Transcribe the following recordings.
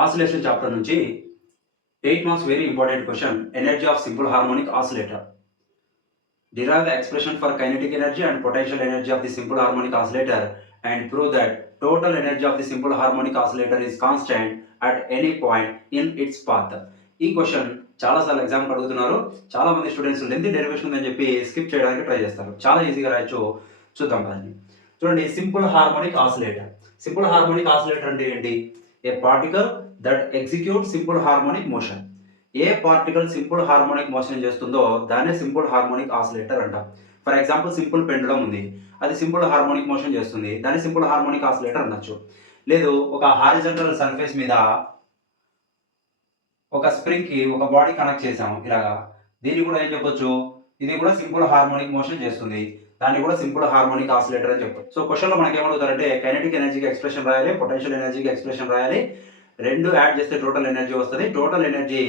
Oscillation chapter నుంచి 8 marks very important question. Energy of simple harmonic oscillator. Derive the expression for kinetic energy and potential energy of the simple harmonic oscillator and prove that total energy of the simple harmonic oscillator is constant at any point in its path. ఈ question చాలాసార్లు ఎగ్జామ్కి అడుగుతున్నారు. చాలా మంది students length derivation ఉందని చెప్పి skip చేయడానికి try చేస్తారు. చాలా ఈజీగా రాయొచ్చు, చూద్దాం దాన్ని. చూడండి, simple harmonic oscillator. Simple harmonic oscillator అంటే ఏంటి? A particle that execute simple harmonic motion. ఏ పార్టికల్ సింపుల్ హార్మోనిక్ మోషన్ చేస్తుందో దాన్నే సింపుల్ హార్మోనిక్ ఆసిలేటర్ అంటాం. ఫర్ ఎగ్జాంపుల్ సింపుల్ పెండులం ఉంది, అది సింపుల్ హార్మోనిక్ మోషన్ చేస్తుంది, దాన్ని సింపుల్ హార్మోనిక్ ఆసిలేటర్ అనొచ్చు. లేదు, ఒక హారిజంటల్ సర్ఫేస్ మీద ఒక స్ప్రింగ్ కి ఒక బాడీ కనెక్ట్ చేసాము ఇలాగా, దీన్ని కూడా ఏం చెప్పొచ్చు, ఇది కూడా సింపుల్ హార్మోనిక్ మోషన్ చేస్తుంది, దాన్ని కూడా సింపుల్ హార్మోనిక్ ఆసిలేటర్ అని చెప్పొచ్చు. సో క్వశ్చన్లో మనకి ఏమడుగుతారంటే కైనెటిక్ ఎనర్జీకి ఎక్స్ప్రెషన్ రాయాలి, పొటెన్షియల్ ఎనర్జీకి ఎక్స్ప్రెషన్ రాయాలి, రెండు యాడ్ చేస్తే టోటల్ ఎనర్జీ వస్తుంది, టోటల్ ఎనర్జీ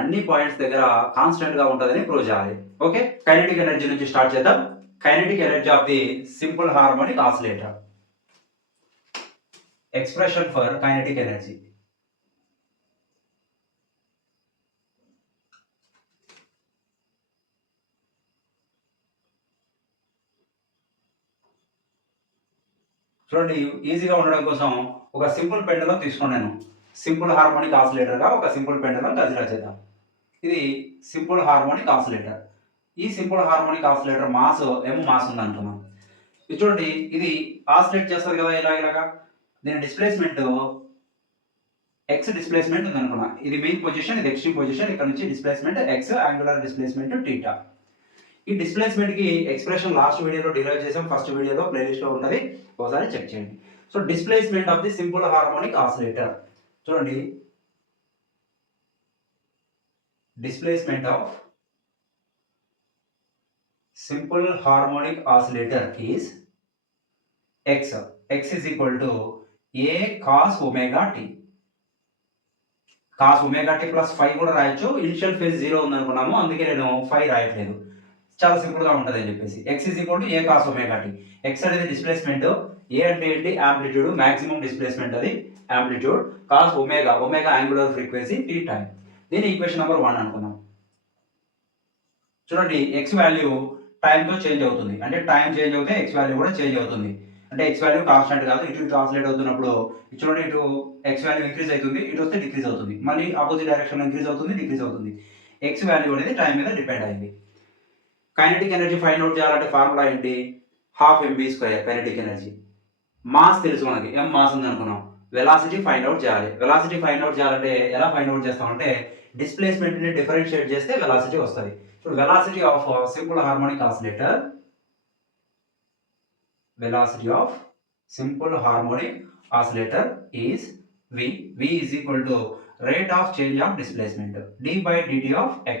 అన్ని పాయింట్స్ దగ్గర కాన్స్టెంట్ గా ఉంటుందని ప్రూవ్ చేయాలి. ఓకే, కైనెటిక్ ఎనర్జీ నుంచి స్టార్ట్ చేద్దాం. Kinetic energy of the simple harmonic oscillator. Expression for kinetic energy. చూడండి, ఈజీగా ఉండడం కోసం ఒక సింపుల్ పెండలం తీసుకున్నాను. సింపుల్ హార్మోనిక్ ఆసిలేటర్గా ఒక సింపుల్ పెండలం కన్సిడర్ చేద్దాం. ఇది సింపుల్ హార్మోనిక్ ఆసిలేటర్. ఈ simple harmonic oscillator mass mass ఉంది అనుకున్నాం. ఇది చూడండి, ఇది ఆసిలేట్ చేస్తుంది కదా ఇలాగా. దీని డిస్ప్లేస్మెంట్ ఎక్స్ డిస్ప్లేస్మెంట్ ఉంది అనుకున్నా. ఇది మెయిన్ పొజిషన్, ఇది ఎక్స్ట్రీమ్ పొజిషన్, ఇక్కడ నుంచి displacement X, angular displacement theta. ఈ డిస్ప్లేస్మెంట్ కి ఎక్స్ప్రెషన్ లాస్ట్ వీడియోలో డిరైవ్ చేసాం, ఫస్ట్ వీడియోలో ప్లేలిస్ట్ లో ఉంటుంది, ఒకసారి చెక్ చేయండి. So displacement of the simple harmonic oscillator. చూడండి, displacement of simple harmonic oscillator is X. X is equal to A cos omega T. Cos omega T plus 5 కూడా రాయొచ్చు. ఇనిషియల్ ఫేజ్ 0 ఉంది అనుకున్నాము, అందుకే నేను 5 రాయట్లేదు, చాలా సింపుల్ గా ఉంటుంది అని చెప్పేసి. X is equal to A cos omega t. X అనేది డిస్ప్లేస్మెంట్, ఏ అంటే ఏంటి యాంప్లిట్యూడ్, మాక్సిమం డిస్ప్లేస్మెంట్ అది amplitude, cos omega, omega angular frequency, t time. దీని ఈక్వేషన్ నెంబర్ 1 అనుకుందాం. చూడండి, ఎక్స్ వాల్యూ టైంతో చేంజ్ అవుతుంది, అంటే టైం చేంజ్ అవుతే ఎక్స్ వాల్యూ కూడా చేంజ్ అవుతుంది. అంటే ఎక్స్ వాల్యూ కాన్స్టెంట్ కాదు, ఇటు ట్రాన్స్లేట్ అవుతున్నప్పుడు చూడండి, ఇటు ఎక్స్ వాల్యూ ఇంక్రీజ్ అవుతుంది, ఇటు వస్తే డిక్రీజ్ అవుతుంది, మళ్ళీ ఆపోజిట్ డైరెక్షన్ ఇంక్రీజ్ అవుతుంది, డిక్రీజ్ అవుతుంది. ఎక్స్ వాల్యూ అనేది టైం మీద డిపెండ్ అయింది. కైనెటిక్ ఎనర్జీ ఫైండ్ అవుట్ చేయాలంటే ఫార్ములా ఏంటి? Half mv². Kinetic energy mass తెలుసు మనకి, m మాస్ ఉంది అనుకున్నాం. వెలాసిటీ ఫైండ్ అవుట్ చేయాలి. వెలాసిటీ ఫైండ్ అవుట్ చేయాలంటే ఎలా ఫైండ్ అవుట్ చేస్తామంటే డిస్ప్లేస్మెంట్ ని డిఫరెన్షియేట్ చేస్తే వెలాసిటీ వస్తుంది. ఇప్పుడు velocity of simple harmonic oscillator, velocity of simple harmonic oscillator is v. V is equal to rate of change of displacement, d by dt of x.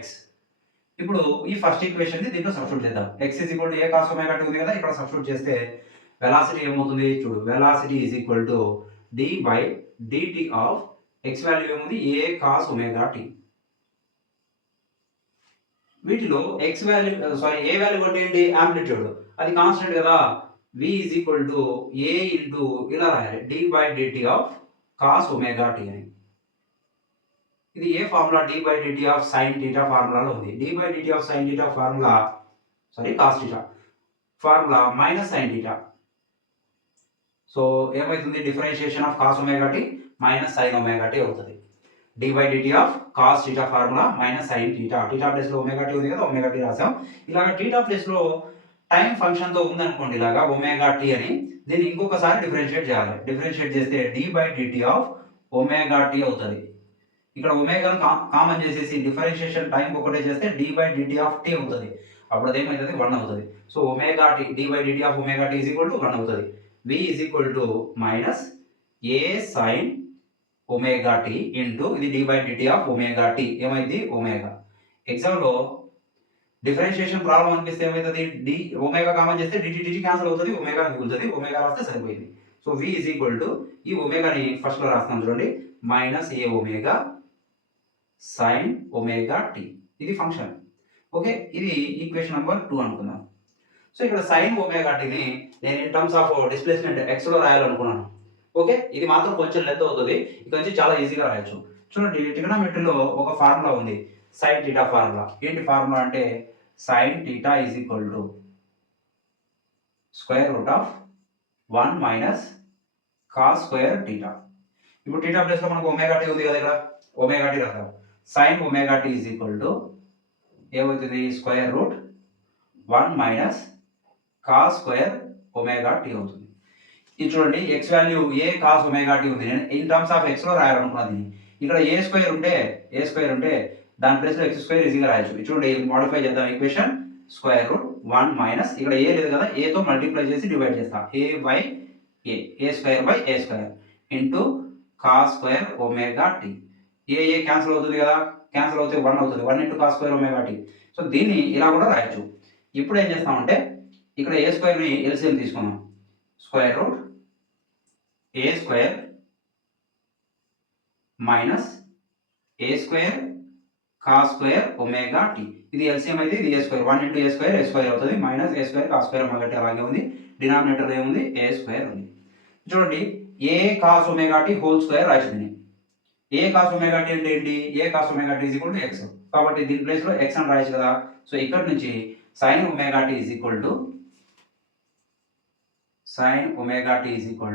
ఇప్పుడు ఈ first equation ని దీంట్లో substitute చేద్దాం. x is equal to a cos omega t ఉంది కదా, ఇక్కడ substitute చేస్తే velocity ఏమవుతుంది చూడు, velocity is equal to d by dt of x value ఏముంది, a cos omega t. వీటిలో x వాల్యూ a వాల్యూ అంటే ఏంటి, యాంప్లిట్యూడ్, అది కాన్స్టెంట్ కదా. v is equal to a into ఇలా రాయాలి, d by dt of cos omega t అని. ఇది ఏ formula, d by dt of sin theta ఫార్ములాలో ఉంది. d by dt of sin theta formula cos theta formula minus sin theta. So ఏమవుతుంది, differentiation of cos omega t minus sin omega t అవుతుంది. d by dt of cos theta formula minus sin theta. theta place లో omega t ఉంది కదా, omega t రాసాం. ఇలాగ theta place లో time function తో ఉందనుకోండి ఇలాగా ఒమేగా టీ అని, దీన్ని ఇంకొకసారి డిఫరెన్షియేట్ చేయాలి. డిఫరెన్షియేట్ చేస్తే D by DT of omega T అవుతుంది. ఇక్కడ ఒమేగాను కామన్ చేసేసి డిఫరెన్షియేషన్ టైం ఒకటే చేస్తే D by DT of T అవుతుంది. అప్పుడు అదేమవుతుంది, 1 అవుతుంది. So omega T, D by DT of omega T is equal to 1 అవుతుంది. V is equal to minus A sine omega T into ఇది D by DT of omega T, ఏమైంది omega. ఎగ్జామ్లో differentiation problem అనిపిస్తే ఏమవుతుంది, D omega common చేస్తే dt dt cancel అవుతుంది, omega మిగులుతుంది, omega రాస్తే సరిపోయింది. So v is equal to ఈ ఒమేగాని ఫస్ట్ లో రాస్తాం చూడండి, మైనస్ ఏ ఒమేగా సైన్ ఒమేగా టీ, ఇది ఫంక్షన్. ఓకే, ఇది ఈక్వేషన్ నెంబర్ 2 అనుకుందాం. సో ఇక్కడ సైన్ ఒమేగా టీని నేను in terms of displacement x లో రాయాలనుకున్నాను. ఓకే, ఇది మాత్రం కొంచెం లెంత్ అవుతుంది, ఇక నుంచి చాలా ఈజీగా రాయొచ్చు. చూడండి, ట్రిగనోమెట్రీలో ఒక ఫార్ములా ఉంది, సైన్ థీటా ఫార్ములా. ఏంటి ఫార్ములా అంటే sine theta is equal to square root of 1 minus cos square theta. ఇప్పుడు థీటా ప్లేస్ లో మనకు ఒమేగా టీ ఉంది కదా, ఇక్కడ ఒమేగా టీ రాద్దాం. Sine omega T is equal to ఏమవుతుంది, square root 1 minus cos square omega T అవుతుంది. ఇది చూడండి, X value A cos omega T ఉంది, నేను ఇన్ టర్మ్స్ ఆఫ్ ఎక్స్ లో రాయాలనుకున్నది. ఇక్కడ ఏ స్క్వేర్ ఉంటే దాని ప్లేస్ లో ఎక్స్ స్క్వేర్ ఈజీగా రాయొచ్చు. ఇది చూడండి, మోడిఫై చేద్దాం ఈక్వేషన్. స్క్వేర్ రూట్ 1 మైనస్ ఇక్కడ ఏ లేదు కదా, ఏతో మల్టిప్లై చేసి డివైడ్ చేస్తా, A by A square by A square into cos square omega T. A cancel అవుతుంది కదా, క్యాన్సిల్ అవుతే 1 అవుతుంది, 1 into cos square omega T. So దీన్ని ఇలా కూడా రాయొచ్చు. ఇప్పుడు ఏం చేస్తామంటే ఇక్కడ ఏ స్క్వేర్ని ఎల్సిఎం తీసుకుందాం. Square root A square minus A square cos square omega tea. ఇది ఎల్సిఎం అయితే ఇది A square, 1 into A square అవుతుంది, minus A square cos square omega T అలాగే ఉంది. డినామినేటర్ ఏముంది, ఏ స్క్వేర్ ఉంది. చూడండి, A cos omega T whole square రాసింది. ఏ కాస్ ఒమేగా టీ అంటే ఏంటి, A cos omega T is equal to X, కాబట్టి దీని ప్లేస్ లో ఎక్స్ అని రాయొచ్చు కదా. సో ఇక్కడ నుంచి sine omega T is equal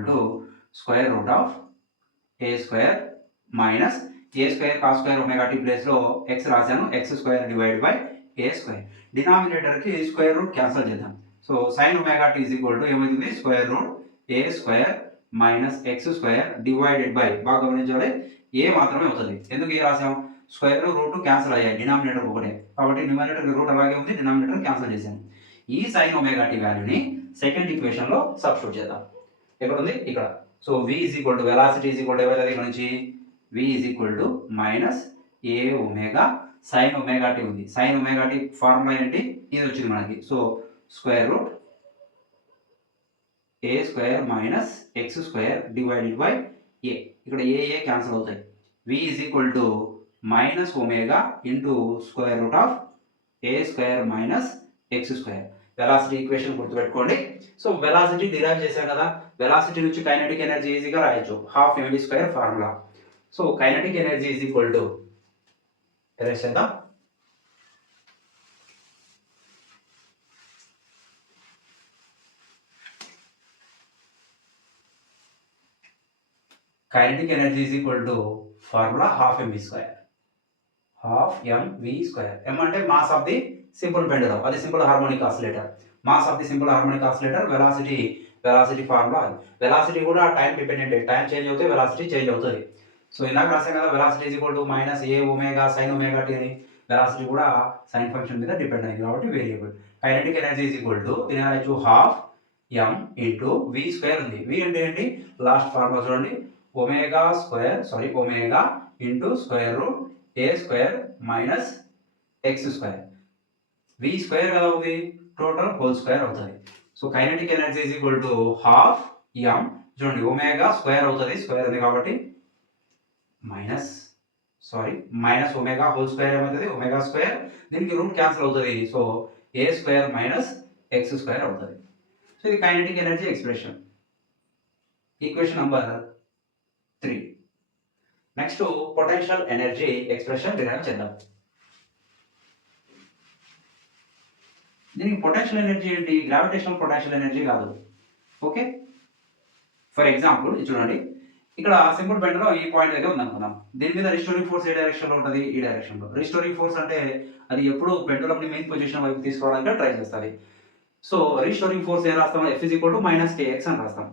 to square root of A square minus A square cos square omega T place లో ఎక్స్ రాశాను, X square divide by A square. Denominator కి స్క్వేర్ రూట్ క్యాన్సిల్ చేద్దాం. So sine omega T is equal to ఏమవుతుంది, square root A square minus X square divided by, బాగా గమనించాలి, A మాత్రమే అవుతుంది. ఎందుకు ఏ రాసాం, స్క్వేర్ రూట్ క్యాన్సిల్ అయ్యాయి, డినామినేటర్ ఒకటే, కాబట్టి న్యూమరేటర్ రూట్ అలాగే ఉంది, డినామినేటర్ క్యాన్సిల్ చేశాను. ఈ సైన్ ఒమేగా టీ వాల్యూని సెకండ్ ఈక్వేషన్ లో సబ్స్టిట్యూట్ చేద్దాం. ఎక్కడ ఉంది, ఇక్కడ. So v is equal to velocity is equal to ఏమైతే ఇక్కడ నుంచి v is equal to minus A omega sine omega T ఉంది. సైన్ ఒమేగా టీ ఫార్ములా ఏంటి, ఇది వచ్చింది మనకి. So square root A square minus X square divided by A, ఇక్కడ A cancel అవుతాయి. v is equal to minus omega into square root of A square minus X square. Velocity equation గుర్తుపెట్టుకోండి. So velocity derive చేశాం కదా, velocity నుంచి kinetic energy ఈజీగా రాయొచ్చు, half mv square formula. So kinetic energy is equal to erase చేద్దాం. Kinetic energy is equal to formula half mv square. m అంటే mass of the simple pendulum, అది simple harmonic oscillator. Mass of the simple harmonic oscillator, velocity formula. Velocity కూడా time dependent, time change అవుతే velocity change అవుతుంది. So ఇందాక రాసాం కదా, velocity is equal to minus A omega sine omega t అని. Velocity కూడా sine function మీద depend అయింది కాబట్టి variable. Kinetic energy is equal to దీని రాయొచ్చు half m into v square ఉంది. v అంటే ఏంటి, లాస్ట్ ఫార్ములా చూడండి, ఒమేగా ఇంటూ స్క్వేర్ రూట్ ఏ square minus X square. v square కదా ఉంది, టోటల్ హోల్ స్క్వేర్ అవుతుంది. So kinetic energy is equal to half m, చూడండి ఒమేగా స్క్వేర్ అవుతుంది, square ఉంది కాబట్టి మైనస్ ఒమేగా హోల్ స్క్వేర్ ఏమవుతుంది, ఒమేగా స్క్వేర్, దీనికి రూట్ క్యాన్సిల్ అవుతుంది. సో ఏ స్క్వేర్ మైనస్ ఎక్స్ స్క్వేర్ అవుతుంది. సో ఇది kinetic energy expression, equation number 3. Next potential energy expression derive చేద్దాం. దీనికి పొటెన్షియల్ ఎనర్జీ ఏంటి, గ్రావిటేషనల్ పొటెన్షియల్ ఎనర్జీ కాదు. ఓకే, ఫర్ ఎగ్జాంపుల్ చూడండి, ఇక్కడ సింపుల్ బెండ్లో ఈ పాయింట్ దగ్గర ఉందనుకుందాం. దీని మీద రిస్టోరింగ్ ఫోర్స్ ఏ డైరెక్షన్లో ఉంటుంది, ఈ డైరెక్షన్లో. రిస్టోరింగ్ ఫోర్స్ అంటే అది ఎప్పుడు పెండులంని మెయిన్ పొజిషన్ వైపు తీసుకోవడానికి ట్రై చేస్తుంది. సో రిస్టోరింగ్ ఫోర్స్ ఏం రాస్తాం, F is equal to minus kx అని రాస్తాం.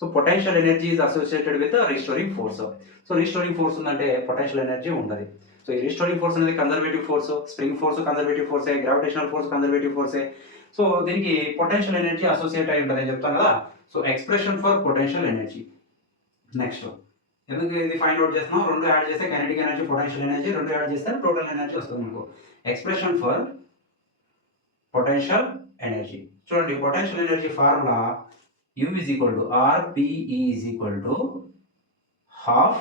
So potential energy is associated with restoring force. So restoring force ఉందంటే పొటెన్షియల్ ఎనర్జీ ఉంటుంది. సో ఈ రిస్టోరింగ్ ఫోర్స్ అనేది conservative force, spring force conservative ఫోర్సే, గ్రావిటేషనల్ ఫోర్స్ కన్జర్వేటివ్ ఫోర్సే. సో దీనికి potential energy associate అయి ఉంటుంది అని చెప్తాను కదా. So expression for potential energy. Next ఎందుకు ఇది ఫైండ్ అవుట్ చేస్తున్నాం, రెండు యాడ్ చేస్తే కైనెటిక్ ఎనర్జీ, పొటెన్షియల్ ఎనర్జీ రెండు యాడ్ చేస్తే టోటల్ ఎనర్జీ వస్తుంది మనకు. ఎక్స్ప్రెషన్ ఫర్ పొటెన్షియల్ ఎనర్జీ చూడండి, potential energy formula U is equal to RPE is equal to half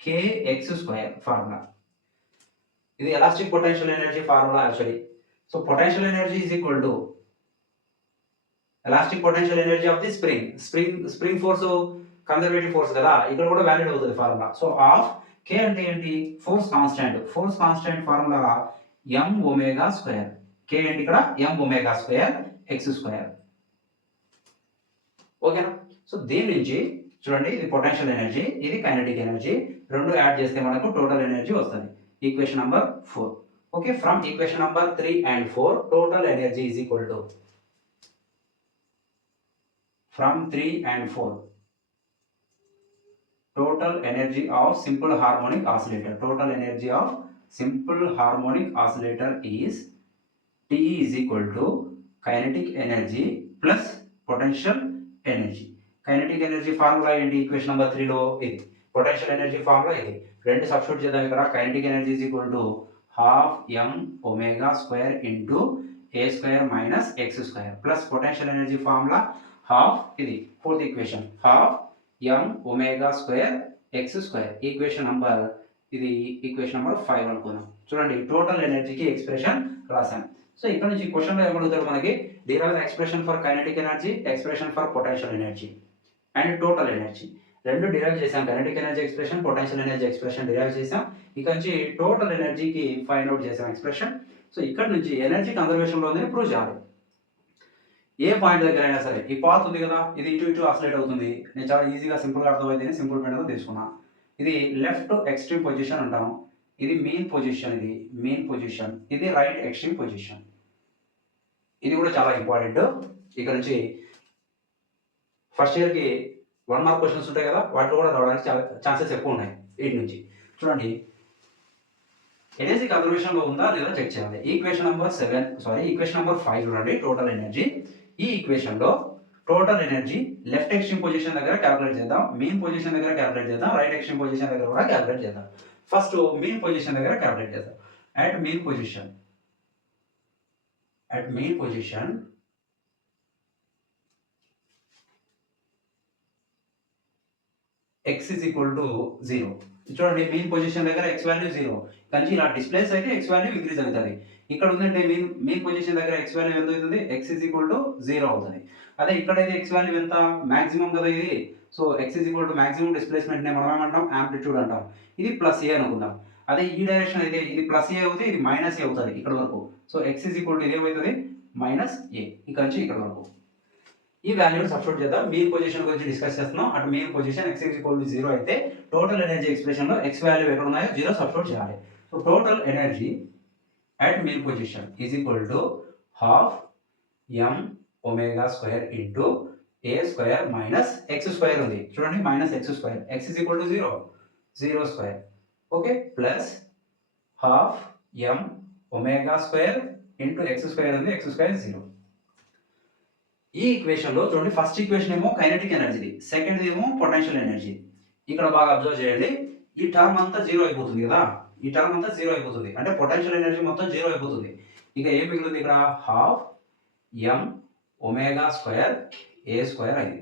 kx square formula. ఇది elastic potential energy formula actually. So potential energy is equal to elastic potential energy of the spring force conservative force కదా, ఇక్కడ కూడా valid అవుతుంది formula. So of కే అంటే ఏంటి, force constant formula ఎం omega square. కే అంటే ఇక్కడ ఎం omega square x square. ఓకేనా. So దీని నుంచి చూడండి, ఇది పొటెన్షియల్ ఎనర్జీ, ఇది కైనెటిక్ ఎనర్జీ, రెండు యాడ్ చేస్తే మనకు టోటల్ ఎనర్జీ వస్తుంది. Equation number 4. Okay, from equation number 3 and 4 total energy is equal to, from 3 and 4 total energy of simple harmonic oscillator is T is equal to kinetic energy plus potential energy. Kinetic energy formula ఏంటి, equation number 3 లో ఇది. Potential energy formula ఇది. రెండు substitute చేద్దాం ఇక్కడ. Kinetic energy is equal to half m omega square into a square minus x square plus potential energy formula half, ఇది fourth equation, half m omega square x square. Equation number, ఇది equation number 5 అనుకున్నాం. చూడండి, total ఎనర్జీకి expression రాసాం. So ఇక్కడ నుంచి క్వశ్చన్లో ఏమడుగుతాడు మనకి, derive expression for kinetic energy, expression for potential energy and total energy. రెండు డిరైవ్ చేసాం. Kinetic energy expression, potential energy expression derive చేసాం. ఇక్కడ నుంచి టోటల్ ఎనర్జీకి ఫైండ్ అవుట్ చేసాం ఎక్స్ప్రెషన్. సో ఇక్కడ నుంచి ఎనర్జీ కన్జర్వేషన్లో ఉందని ప్రూవ్ చేయాలి. ఏ పాయింట్ దగ్గర అయినా సరే ఈ పాత్ ఉంది కదా, ఇది ఇటు ఆసిలేట్ అవుతుంది. నేను చాలా ఈజీగా సింపుల్గా అర్థమైతే సింపుల్ పెయింట్తో తీసుకున్నా. ఇది లెఫ్ట్ ఎక్స్ట్రీమ్ పొజిషన్ అంటాం, ఇది మెయిన్ పొజిషన్, ఇది రైట్ ఎక్స్ట్రీమ్ పొజిషన్. ఇది కూడా చాలా ఇంపార్టెంట్. ఇక్కడ నుంచి ఫస్ట్ ఇయర్కి 1 మార్క్ క్వశ్చన్స్ ఉంటాయి కదా, వాటిలో కూడా రావడానికి చాలా ఛాన్సెస్ ఎక్కువ ఉన్నాయి. వీటి నుంచి చూడండి, ఎనర్జీ కన్జర్వేషన్లో ఉందా లేదా చెక్ చేయాలి. ఈక్వేషన్ నెంబర్ 5 చూడండి, టోటల్ ఎనర్జీ. ఈ ఈక్వేషన్లో total energy left extreme position దగ్గర క్యాలిక్యులేట్ చేద్దాం, మెయిన్ పొజిషన్ దగ్గర క్యాలిక్యులేట్ చేద్దాం, రైట్ ఎక్స్ట్రీమ్ పొజిషన్ దగ్గర కూడా క్యాలిక్యులేట్ చేద్దాం. ఫస్ట్ మెయిన్ పొజిషన్ దగ్గర క్యాలిక్యులేట్ చేద్దాం. At mean position x is equal to 0. చూడండి, మెయిన్ పొజిషన్ దగ్గర x వాల్యూ 0, కానీ ఇలా డిస్ప్లేస్ అయితే x వాల్యూ ఇంక్రీజ్ అవుతుంది. ఇక్కడ ఉందంటే మెయిన్ పొజిషన్ దగ్గర x వాల్యూ ఎంత అవుతుంది, x is equal to 0 అవుతుంది. అదే ఇక్కడైతే x వాల్యూ ఎంత, మాక్సిమం కదా ఇది. So x is equal to maximum displacement ని మనం ఏమంటాం, యాంప్లిట్యూడ్ అంటాం. ఇది ప్లస్ a అనుకుందాం. అదే ఈ డైరెక్షన్ అయితే ఇది ప్లస్ a అవుతుంది, ఇది మైనస్ a అవుతుంది ఇక్కడ వరకు. So x is equal to ఇది ఏమవుతుంది, మైనస్ a. ఇక్కడ నుంచి ఇక్కడ వరకు ఈ వాల్యూని సబ్స్టిట్యూట్ చేద్దాం. మెయిన్ పొజిషన్ గురించి డిస్కస్ చేస్తున్నాం. అటు main position x is equal to 0 అయితే టోటల్ ఎనర్జీ ఎక్స్ప్రెషన్ లో x వాల్యూ ఎక్కడ ఉన్నాయో 0 సబ్స్టిట్యూట్ చేయాలి. So total energy at mean position is equal to half m omega square into a square minus x square ఉంది. చూడండి, minus x square, x is equal to 0 square. Okay, plus half m omega square into x square ఉంది, x square 0. ఈ equation లో చూడండి, first equation ఏమో kinetic ఎనర్జీది, second ఏమో potential energy. ఇక్కడ బాగా అబ్జర్వ్ చేయండి, ఈ టర్మ్ అంతా 0 అయిపోతుంది కదా, ఈ టర్మ్ అంతా 0 అయిపోతుంది, అంటే పొటెన్షియల్ ఎనర్జీ మొత్తం 0 అయిపోతుంది. ఇక ఏం మిగిలింది ఇక్కడ, half m omega square a square అయింది.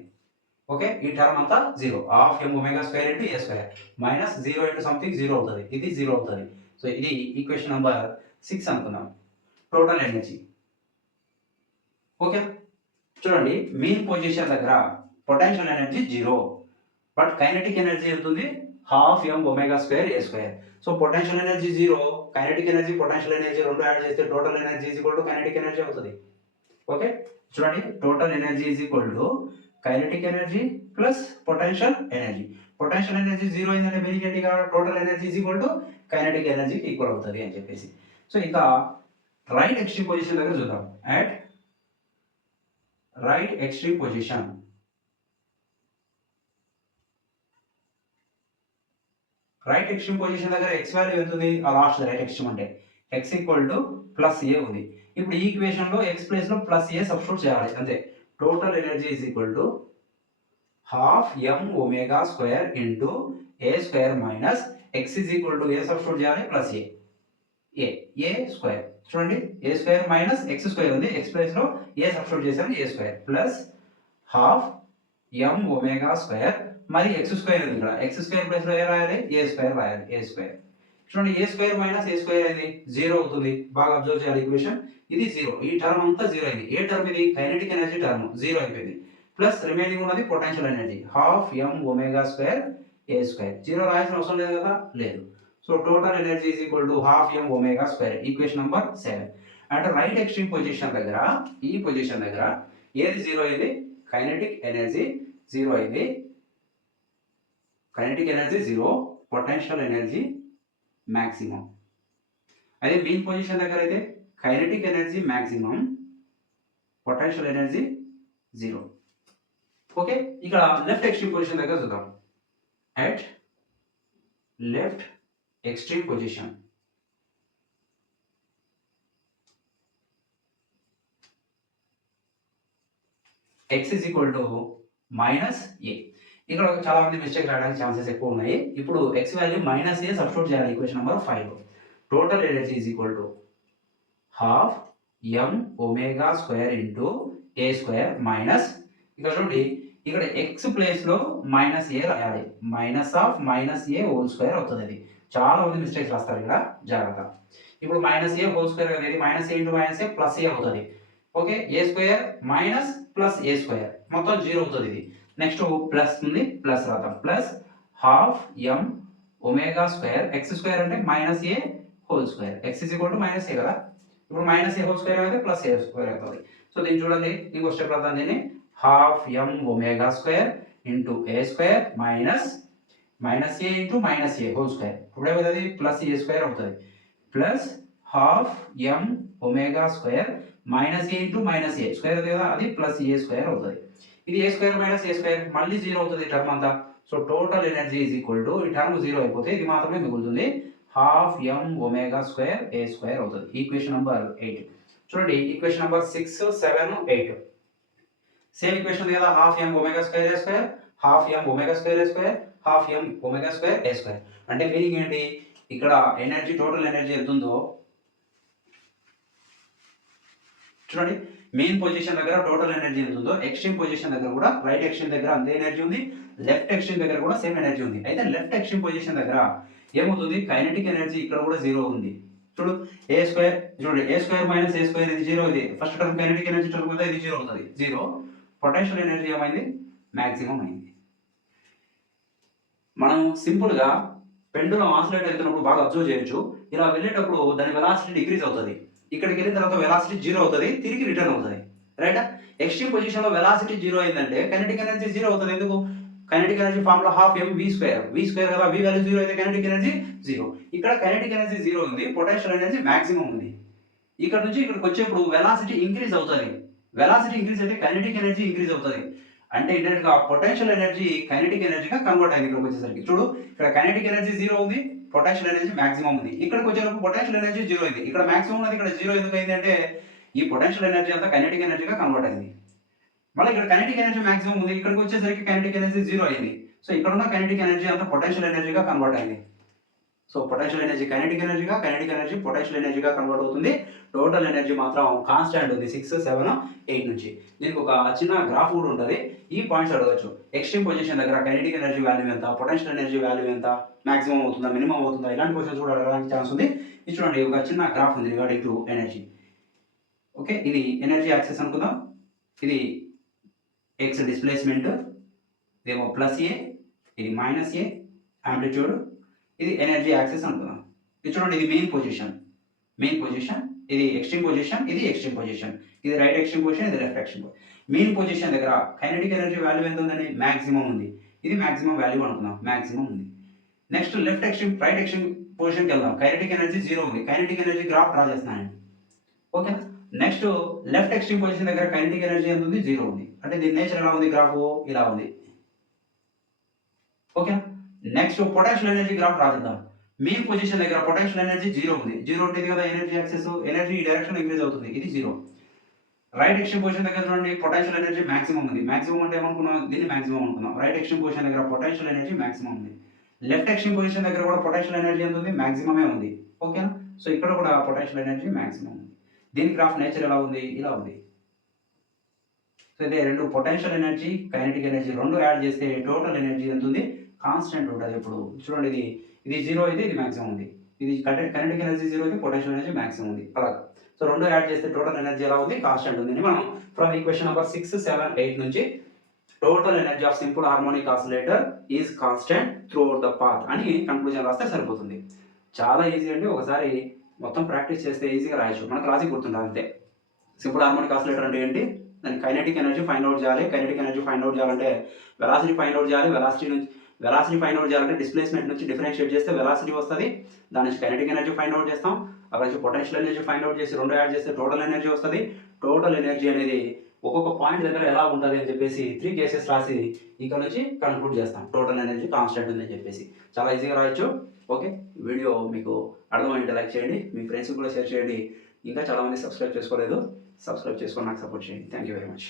ఓకే, ఈ టర్మ్ అంతా 0, half m omega square into ఏ స్క్వేర్ మైనస్ 0 ఇంటూ సంథింగ్ 0 అవుతుంది, ఇది 0 అవుతుంది. సో ఇది ఈక్వేషన్ నెంబర్ 6 అనుకున్నాం, టోటల్ ఎనర్జీ. ఓకే, చూడండి, మెయిన్ పొజిషన్ దగ్గర potential energy 0, but kinetic energy అవుతుంది half m omega square a square. So potential energy 0, kinetic energy, potential energy రెండు add చేస్తే total energy is equal to kinetic energy అవుతుంది. Okay, చూడండి, total energy is equal to kinetic energy plus potential energy. Potential energy 0 అయిందంటే ఇమీడియట్గా total energy is equal to kinetic ఎనర్జీకి equal అవుతుంది అని చెప్పేసి. సో ఇంకా రైట్ ఎక్స్ట్రీమ్ పొజిషన్ దగ్గర చూద్దాం. అట్ రైట్ ఎక్స్ట్రీమ్ పొజిషన్ దగ్గర x వాల్యూ ఎంత ఉంది, ఆ లాస్ట్ రైట్ ఎక్స్ట్రీమ్ అంటే x equal to plus a ఉంది. ఇప్పుడు ఈ ఈక్వేషన్ లో x ప్లేస్ లో ప్లస్ a సబ్స్టిట్యూట్ చేయాలి అంతే. Total energy is equal to half m omega square into a square minus x is equal to a substitute చేయాలి plus a square. చూడండి, a square minus x square ఉంది, x place లో a substitute చేశాను, a square plus half m omega square మరి x square ఉంది, ఇక్కడ x square plus లో ఏ రాయాలి, a స్క్వేర్ రాయాలి, a స్క్వేర్. చూడండి, a square minus a square అనేది 0 అవుతుంది, బాగా అబ్జర్వ్ చేయాలి ఈక్వేషన్. ఇది 0, ఈ టర్మ్ అంతా 0 అయింది. ఏ టర్మ్ ఇది, కైనెటిక్ ఎనర్జీ టర్మ్ 0 అయిపోయింది. ప్లస్ రిమైనింగ్ ఉన్నది potential energy half m omega square a square. Zero రాయాల్సిన అవసరం లేదు కదా, లేదు. So total energy is equal to half m omega square, equation number 7. అంటే రైట్ ఎక్స్ట్రీమ్ పొజిషన్ దగ్గర, ఈ పొజిషన్ దగ్గర ఏది జీరో అయింది? కైనెటిక్ ఎనర్జీ జీరో అయింది. Kinetic energy zero, potential energy maximum. అదే మీన్ పొజిషన్ దగ్గర అయితే kinetic energy maximum, potential energy zero. Okay, ఇక్కడ లెఫ్ట్ ఎక్స్ట్రీమ్ పొజిషన్ దగ్గర చూద్దాం. At left extreme position x is equal to minus a. ఇక్కడ చాలా మంది మిస్టేక్ రావడానికి ఛాన్సెస్ ఎక్కువ ఉన్నాయి. ఇప్పుడు x వాల్యూ మైనస్ ఏ సబ్స్టిట్యూట్ చేయాలి equation number 5. Total energy is equal to half m omega square into A square minus, ఇక్కడ చూడండి ఇక్కడ x ప్లేస్ లో మైనస్ ఏ రాయాలి, minus of minus a whole square అవుతుంది. అది చాలా మంది మిస్టేక్స్ రాస్తారు ఇక్కడ, జాగ్రత్త. ఇప్పుడు మైనస్ ఏ హోల్ స్క్వేర్ అనేది minus a into minus A plus ఏ అవుతుంది. Okay, A square minus plus a square మొత్తం జీరో అవుతుంది. ఇది నెక్స్ట్ ప్లస్ ఉంది, ప్లస్ రాద్దాం. Plus half m omega square, x square అంటే minus a whole square, x is equal to minus a కదా. ఇప్పుడు minus a whole square అయితే plus a square అవుతుంది. సో దీన్ని చూడండి, ఇంకో స్టెప్ రాద్దాం. దీన్ని half m omega square into A square minus minus a into minus a whole square, ఇప్పుడేమవుతుంది? ప్లస్ ఏ స్క్వేర్ అవుతుంది. Plus half m omega square minus a into minus A square అవుతుంది కదా, అది ప్లస్ ఏ స్క్వేర్ అవుతుంది. ఇది A square minus A square మళ్ళీ zero అవుతుంది term అంతా. So total energy is equal to, ఈ టర్మ్ జీరో అయిపోతే ఇది మాత్రమే మిగులుతుంది, half m omega square a square అవుతుంది. Equation number 8. చూడండి ఈక్వేషన్ నెంబర్ 6, 7, 8 సేమ్ ఈక్వేషన్ ఉంది కదా, half m omega square a square, half m omega square a square, half m omega square a square. అంటే meaning ఏంటి? ఇక్కడ energy, total energy ఎంత ఉందో చూడండి. మెయిన్ పొజిషన్ దగ్గర టోటల్ ఎనర్జీ ఎంత ఉందో, ఎక్స్ట్రీమ్ పొజిషన్ దగ్గర కూడా, రైట్ ఎక్స్ట్రీమ్ దగ్గర అంతే ఎనర్జీ ఉంది, లెఫ్ట్ ఎక్స్ట్రీమ్ దగ్గర కూడా సేమ్ ఎనర్జీ ఉంది. అయితే లెఫ్ట్ ఎక్స్ట్రీమ్ పొజిషన్ దగ్గర ఏమవుతుంది? కైనెటిక్ ఎనర్జీ ఇక్కడ కూడా జీరో ఉంది. చూడు ఏ స్క్వేర్, చూడండి ఏ స్క్వేర్ మైనస్ ఏ స్క్వేర్ ఇది జీరో. ఇది first term kinetic energy term కదా, ఇది జీరో అవుతుంది, జీరో. పొటెన్షియల్ ఎనర్జీ ఏమైంది? మ్యాక్సిమం అయింది. మనం సింపుల్ గా పెండులం ఆసిలేట్ వెళ్తున్నప్పుడు బాగా అబ్జర్వ్ చేయొచ్చు. ఇలా వెళ్ళేటప్పుడు దాని వెలాసిటీ డిక్రీజ్ అవుతుంది, ఇక్కడికి వెళ్ళిన తర్వాత వెలాసిటీ జీరో అవుతుంది, తిరిగి రిటర్న్ అవుతుంది. రైట్? ఎక్స్ట్రీమ్ పొజిషన్ లో వెలాసిటీ జీరో అయిందంటే కైనెటిక్ ఎనర్జీ జీరో అవుతుంది. ఎందుకు? కైనెటిక్ ఎనర్జీ ఫార్ములా హాఫ్ ఎం వి స్క్వేర్, వి స్క్వేర్ కదా, వి వాల్యూ జీరో అయితే కైనెటిక్ ఎనర్జీ జీరో. ఇక్కడ కైనెటిక్ ఎనర్జీ జీరో ఉంది, పొటెన్షియల్ ఎనర్జీ మాక్సిమం ఉంది. ఇక్కడ నుంచి ఇక్కడికి వచ్చేప్పుడు వెలాసిటీ ఇంక్రీజ్ అవుతుంది. వెలాసిటీ ఇంక్రీజ్ అయితే కైనెటిక్ ఎనర్జీ ఇంక్రీజ్ అవుతుంది. అంటే ఇండైరెక్ట్ గా పొటెన్షియల్ ఎనర్జీ కైనెటిక్ ఎనర్జీగా కన్వర్ట్ అయింది. ఇక్కడికి వచ్చేసరికి చూడు, ఇక్కడ కైనెటిక్ ఎనర్జీ జీరో ఉంది, పొటెన్షియల్ ఎనర్జీ మాక్సిమం ఉంది. ఇక్కడికి వచ్చేటప్పుడు పొటెన్షియల్ ఎనర్జీ జీరో అయింది, ఇక్కడ మాక్సిమం ఉన్నది, ఇక్కడ జీరో ఎందుకు అయింది అంటే ఈ పొటెన్షియల్ ఎనర్జీ అంతా కైనెటిక్ ఎనర్జీగా కన్వర్ట్ అయింది. మళ్ళీ ఇక్కడ కైనెటిక్ ఎనర్జీ మాక్సిమం ఉంది, ఇక్కడికి వచ్చేసరికి కైనెటిక్ ఎనర్జీ జీరో అయింది. సో ఇక్కడ ఉన్న కైనెటిక్ ఎనర్జీ అంతా పొటెన్షియల్ ఎనర్జీగా కన్వర్ట్ అయింది. సో పొటెన్షియల్ ఎనర్జీ కైనెటిక్ ఎనర్జీగా, కైనెటిక్ ఎనర్జీ పొటెన్షియల్ ఎనర్జీగా కన్వర్ట్ అవుతుంది. టోటల్ ఎనర్జీ మాత్రం కాన్స్టాంట్ ఉంది 6, 7, 8 నుంచి. దీనికి ఒక చిన్న గ్రాఫ్ కూడా ఉంటుంది, ఈ పాయింట్స్ అడగచ్చు. ఎక్స్ట్రీమ్ పొజిషన్ దగ్గర కైనెటిక్ ఎనర్జీ వాల్యూ ఎంత, పొటెన్షియల్ ఎనర్జీ వాల్యూ ఎంత, మాక్సిమం అవుతుందా, మినిమం అవుతుందా, ఇలాంటి క్వశ్చన్స్ కూడా అడగడానికి ఛాన్స్ ఉంది. ఇది చూడండి, ఒక చిన్న గ్రాఫ్ ఉంది రిగార్డింగ్ టు ఎనర్జీ. ఓకే, ఇది ఎనర్జీ యాక్సెస్ అనుకుందాం. ఇది ఎక్స్ డిస్ప్లేస్మెంట్, ఇదేమో ప్లస్ ఏ, ఇది మైనస్ ఏ యాంప్లిట్యూడ్, ఇది ఎనర్జీ యాక్సెస్ అనుకుందాం. ఇది చూడండి, ఇది మెయిన్ పొజిషన్, ఇది ఎక్స్ట్రీమ్ పొజిషన్, ఇది ఎక్స్ట్రీమ్ పొజిషన్, ఇది రైట్ ఎక్స్ట్రీమ్ పొజిషన్, ఇది left extreme position. Main position దగ్గర కైనెటిక్ ఎనర్జీ వాల్యూ ఎంత ఉందండి? మాక్సిమం ఉంది. ఇది మాక్సిమం వాల్యూ అనుకుందాం, మాక్సిమం ఉంది. Next left extreme, right extreme పొజిషన్కి వెళ్దాం. కైనెటిక్ ఎనర్జీ జీరో ఉంది, కైనెటిక్ ఎనర్జీ గ్రాఫ్ డ్రా చేస్తున్నానండి. Okay, next left extreme position దగ్గర కైనెటిక్ ఎనర్జీ ఎంత ఉంది? జీరో ఉంది. అంటే దీని నేచర్ ఎలా ఉంది? గ్రాఫ్ ఇలా ఉంది. Okay, next potential energy graph రాదిద్దాం. మెయిన్ పొజిషన్ దగ్గర పొటెన్షియల్ ఎనర్జీ జీరో ఉంది, జీరో ఉంటుంది కదా ఎనర్జీ యాక్సెస్, ఎనర్జీ ఈ డైరెక్షన్ ఇంక్రీజ్ అవుతుంది, ఇది జీరో. రైట్ ఎక్స్ట్రీమ్ పొజిషన్ దగ్గర చూడండి, పొటెన్షియల్ ఎనర్జీ మాక్సిమం ఉంది. మాక్సిమం అంటే ఏమనుకున్నాం? దీన్ని మాక్సిమం అనుకున్నాం. రైట్ ఎక్స్ట్రీమ్ పొజిషన్ దగ్గర పొటెన్షియల్ ఎనర్జీ మాక్సిమం ఉంది. లెఫ్ట్ ఎక్స్ట్రీమ్ పొజిషన్ దగ్గర కూడా పొటెన్షియల్ ఎనర్జీ ఎంత ఉంది? మాక్సిమమే ఉంది. ఓకేనా? సో ఇక్కడ కూడా పొటెన్షియల్ ఎనర్జీ మాక్సిమం ఉంది. దీని గ్రాఫ్ నేచర్ ఎలా ఉంది? ఇలా ఉంది. సో ఇదే రెండు పొటెన్షియల్ ఎనర్జీ, కైనెటిక్ ఎనర్జీ రెండు యాడ్ చేస్తే టోటల్ ఎనర్జీ ఎంత ఉంది? కాన్స్టెంట్ ఉంటుంది. ఇప్పుడు చూడండి, ఇది జీరో అయితే ఇది మాక్సిమం ఉంది, ఇది కైనెటిక్ ఎనర్జీ జీరో అయితే పొటెన్షియల్ ఎనర్జీ మాక్సిమం ఉంది. అలాగా సో రెండు యాడ్ చేస్తే టోటల్ ఎనర్జీ ఎలా ఉంది? కాన్స్టెంట్ ఉంది. మనం ఫ్రమ్ ఈక్వేషన్ నెంబర్ 6, 7, 8 నుంచి total energy of simple harmonic oscillator is constant through out the path అని కంక్లూజన్ రాస్తే సరిపోతుంది. చాలా ఈజీ అండి. ఒకసారి మొత్తం ప్రాక్టీస్ చేస్తే ఈజీగా రాయొచ్చు. మనకు లాజిక్ గుర్తుండాలి అంతే. సింపుల్ హార్మోనిక్ ఆసిలేటర్ అంటే ఏంటి, దాని కైనెటిక్ ఎనర్జీ ఫైండ్ అవుట్ చేయాలి. కైనెటిక్ ఎనర్జీ ఫైండ్ అవుట్ చేయాలంటే వెలాసిటీ ఫైండ్ అవుట్ చేయాలి. వెలాసిటీ ఫైండ్ అవుట్ చేయాలంటే డిస్ప్లేస్మెంట్ నుంచి డిఫరెన్షియేట్ చేస్తే వెలాసిటీ వస్తుంది. దాని నుంచి కైనెటిక్ ఎనర్జీ ఫైండ్ అవుట్ చేస్తాం. అక్కడ నుంచి పొటెన్షియల్ ఎనర్జీ ఫైండ్ అవుట్ చేసి రెండు యాడ్ చేస్తే టోటల్ ఎనర్జీ వస్తుంది. టోటల్ ఎనర్జీ అనేది ఒక్కొక్క పాయింట్ దగ్గర ఎలా ఉంటుంది అని చెప్పేసి 3 కేసెస్ రాసి ఇక్కడ నుంచి కన్క్లూడ్ చేస్తాం. టోటల్ ఎనర్జీ కాన్స్టెంట్ ఉందని చెప్పేసి చాలా ఈజీగా రాయొచ్చు. ఓకే, వీడియో మీకు అర్థమైంటే లైక్ చేయండి, మీ ఫ్రెండ్స్కి కూడా షేర్ చేయండి. ఇంకా చాలామంది సబ్స్క్రైబ్ చేసుకోలేదు, సబ్స్క్రైబ్ చేసుకొని నాకు సపోర్ట్ చేయండి. Thank you very much.